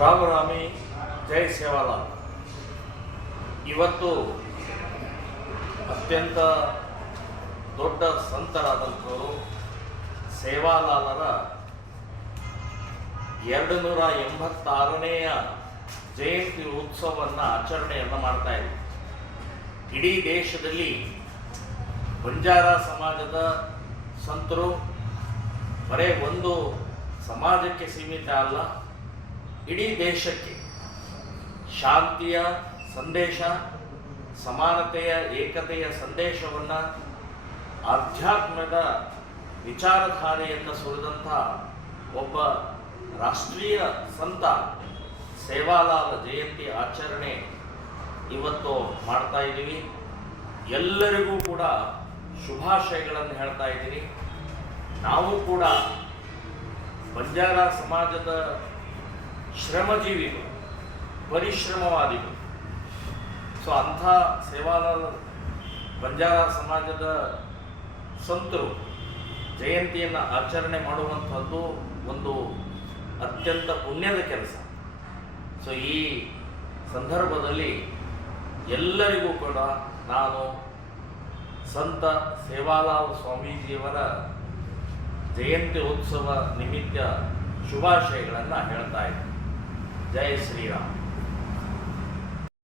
ರಾಮರಾಮಿ ಜೈ ಸೇವಾಲಾಲ್. ಇವತ್ತು ಅತ್ಯಂತ ದೊಡ್ಡ ಸಂತರಾದಂಥವರು ಸೇವಾಲಾಲರ 286ನೇಯ ಜಯಂತಿ ಉತ್ಸವವನ್ನು ಆಚರಣೆಯನ್ನು ಮಾಡ್ತಾ ಇದ್ದೀವಿ. ಇಡೀ ದೇಶದಲ್ಲಿ ಬಂಜಾರ ಸಮಾಜದ ಸಂತರು ಬರೇ ಒಂದು ಸಮಾಜಕ್ಕೆ ಸೀಮಿತ ಅಲ್ಲ, ಇಡೀ ದೇಶಕ್ಕೆ ಶಾಂತಿಯ ಸಂದೇಶ, ಸಮಾನತೆಯ ಏಕತೆಯ ಸಂದೇಶವನ್ನು, ಆಧ್ಯಾತ್ಮದ ವಿಚಾರಧಾರೆಯನ್ನು ಸುರಿದಂಥ ಒಬ್ಬ ರಾಷ್ಟ್ರೀಯ ಸಂತ ಸೇವಾಲಾಲ್ ಜಯಂತಿ ಆಚರಣೆ ಇವತ್ತು ಮಾಡ್ತಾ ಇದ್ದೀವಿ. ಎಲ್ಲರಿಗೂ ಕೂಡ ಶುಭಾಶಯಗಳನ್ನು ಹೇಳ್ತಾ ಇದ್ದೀನಿ. ನಾವು ಕೂಡ ಬಂಜಾರ ಸಮಾಜದ ಶ್ರಮಜೀವಿಗಳು, ಪರಿಶ್ರಮವಾದಿಗಳು. ಸೊ ಅಂಥ ಸೇವಾಲಾಲ್ ಬಂಜಾರ ಸಮಾಜದ ಸಂತರು ಜಯಂತಿಯನ್ನು ಆಚರಣೆ ಮಾಡುವಂಥದ್ದು ಒಂದು ಅತ್ಯಂತ ಪುಣ್ಯದ ಕೆಲಸ. ಸೊ ಈ ಸಂದರ್ಭದಲ್ಲಿ ಎಲ್ಲರಿಗೂ ಕೂಡ ನಾನು ಸಂತ ಸೇವಾಲಾಲ್ ಸ್ವಾಮೀಜಿಯವರ ಜಯಂತಿ ಉತ್ಸವ ನಿಮಿತ್ತ ಶುಭಾಶಯಗಳನ್ನು ಹೇಳ್ತಾ ಇದ್ದೀನಿ. ಜೈ ಶ್ರೀರಾಮ್.